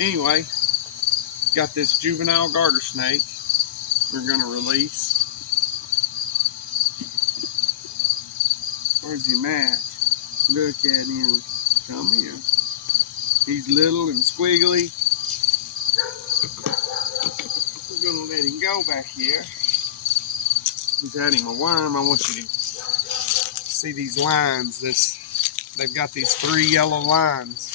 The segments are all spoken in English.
Anyway, got this juvenile garter snake we're gonna release. Where's him at? Look at him. Come here. He's little and squiggly. We're gonna let him go back here. He's had him a worm. I want you to see these lines. They've got these 3 yellow lines.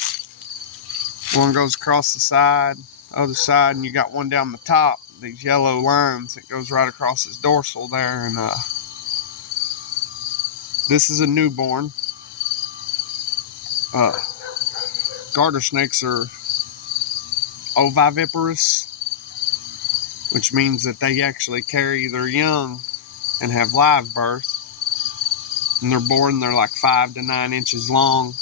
One goes across the side, other side, and you got one down the top. These yellow lines that goes right across his dorsal there, and this is a newborn. Garter snakes are oviviparous, which means that they actually carry their young and have live birth. And they're like 5 to 9 inches long.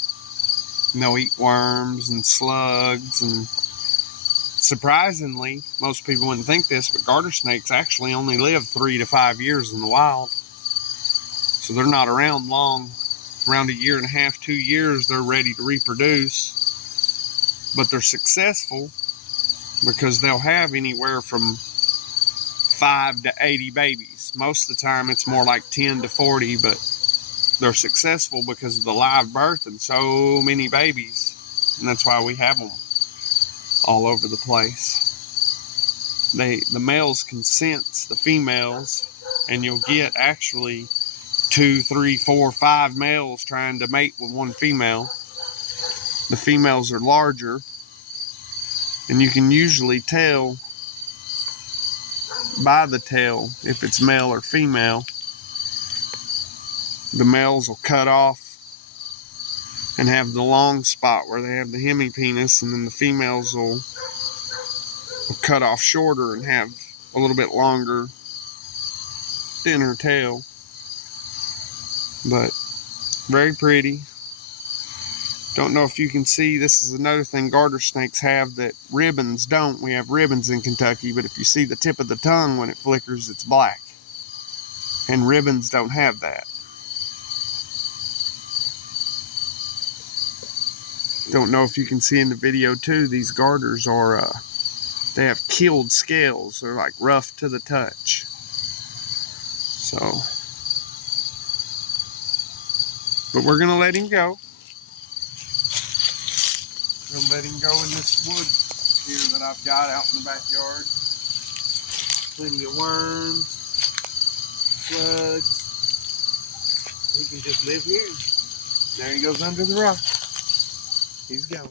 And they'll eat worms and slugs. And surprisingly, most people wouldn't think this, but garter snakes actually only live 3 to 5 years in the wild. So they're not around long. Around 1.5 years, 2 years, they're ready to reproduce. But they're successful because they'll have anywhere from 5 to 80 babies. Most of the time it's more like 10 to 40, but they're successful because of the live birth and so many babies. And that's why we have them all over the place. The males can sense the females, and you'll get actually 2, 3, 4, 5 males trying to mate with one female. The females are larger, and you can usually tell by the tail if it's male or female. The males will cut off and have the long spot where they have the hemipenis, and then the females will cut off shorter and have a little bit longer, thinner tail. But very pretty. Don't know if you can see, this is another thing garter snakes have that ribbons don't. We have ribbons in Kentucky, but if you see the tip of the tongue when it flickers, it's black. And ribbons don't have that. Don't know if you can see in the video too, these garters are, they have keeled scales. They're like rough to the touch. So, but we're gonna let him go. We're gonna let him go in this wood here that I've got out in the backyard. Plenty of worms, slugs. He can just live here. There he goes under the rock. He's gone.